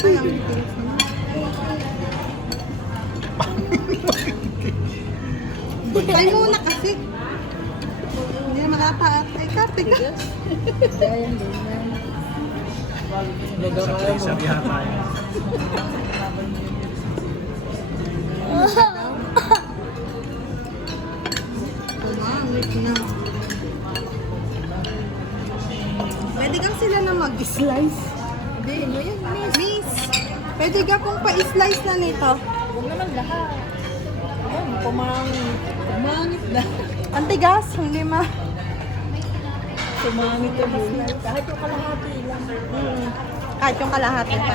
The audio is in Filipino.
Ay, ang tigas naman. Ay, muna kasi. Hindi na makataat. Ay, karte ka. Ayan, ganyan. Sa yata yun. Tumamit na. Pwede kang sila na mag-slice. Hindi, mo yan, miss. Miss, pwede ka pong pa-slice na nito. Huwag naman lahat. Ayan, pumangit. Pumangit na. Ang tigas, hindi ma. Pumangit na yun. Kahit yung kalahati lang. Kahit yung kalahati pa.